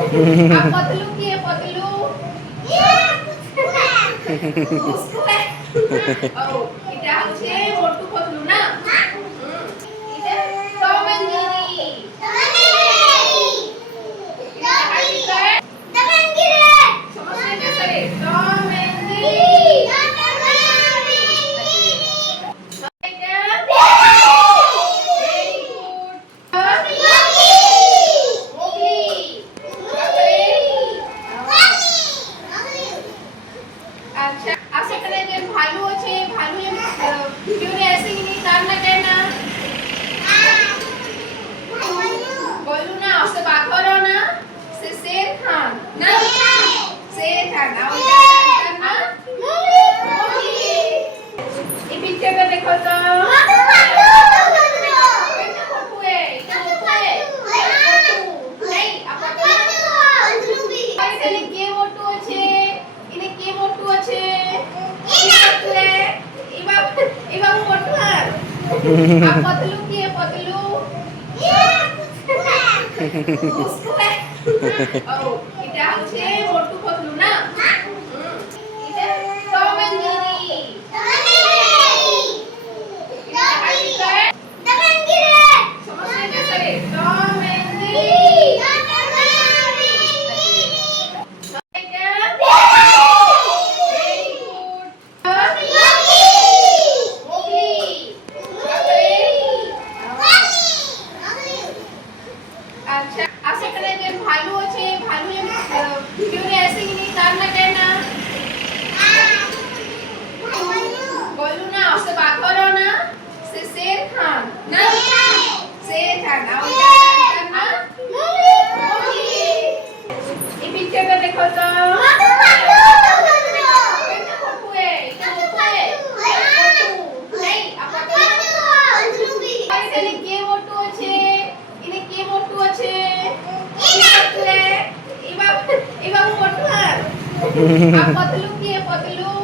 આ પતલું કે પતલું મુસ્કું ઓ এটা হচ্ছে મોટું પતલું ના এটা ટોમ એન્ડ જેરી এটা হাইলাইট টম এন্ড জেরি সমস্যা कैसे रे টম এন্ড জেরি अच्छा आशा करें जे भालू છે ભાલુ એમ ভিডিওরে ऐसे ही नहीं तार ना कहना बोलू ना उससे बात करो ना से शेर खान ना शेर खान आओ करना ये पिक्चर को देखो तो આ પતલું કે પતલું મુસ્કું ઓ এটা হচ্ছে મોટું પતલું ના এটা টম এন্ড জেরি এটা হাইলাইট টম এন্ড জেরি সমস্যা कैसे रे টম এন্ড জেরি अच्छा आशा करें जे भालू છે ભાલુ એમ ভিডিওরে ऐसे ही नहीं तार ना कहना बोलू ना उससे बात करो ना से शेर खान ना शेर खान आओ करना ये पिक्चर को देखो तो આ પતલું કે પતલું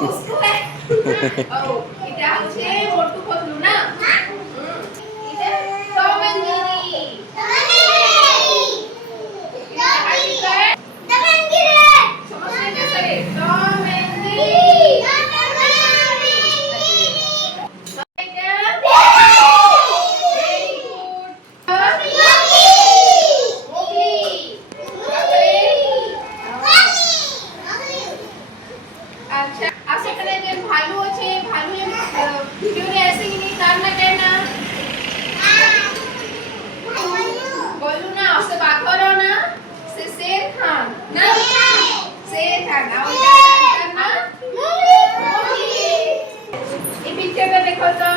મુસ્કું ઓ এটা হচ্ছে મોટું પતલું ના এটা টম এন্ড জেরি এটা হাইলাইট টম এন্ড জেরি সমস্যা कैसे रे টম এন্ড জেরি अच्छा आशा करें जे भालू છે ભાલુ એમ ভিডিওরে ऐसे ही नहीं तार ना कहना बोलू ना उससे बात करो ना से शेर खान ना शेर खान आओ करना ये पिक्चर को देखो तो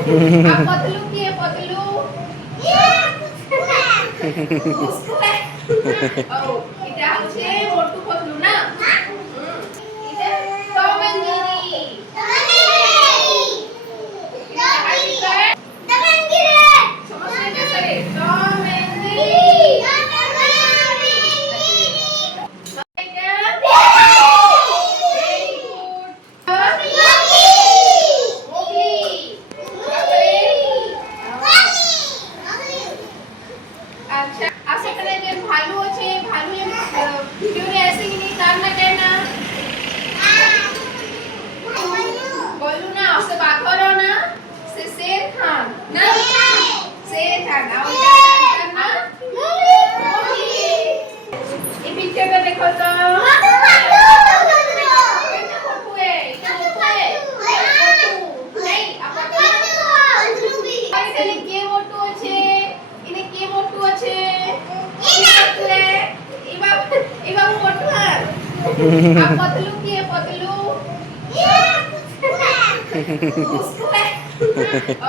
આ પતલું કે પતલું મુસ્કું ઓ এটা হচ্ছে મોટું પતલું ના এটা টম এন্ড জেরি এটা হাইলাইট টম এন্ড জেরি সমস্যা कैसे রে টম এন্ড জেরি अच्छा आशा करें जे भालू છે ભાલુ એમ ভিডিওরে ऐसे ही नहीं तार ना कहना बोलू ना उससे बात करो ना से शेर खान ना शेर खान आओ करना ये पिक्चर को देखो तो આ પતલું કે પતલું મુસ્કું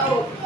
ઓ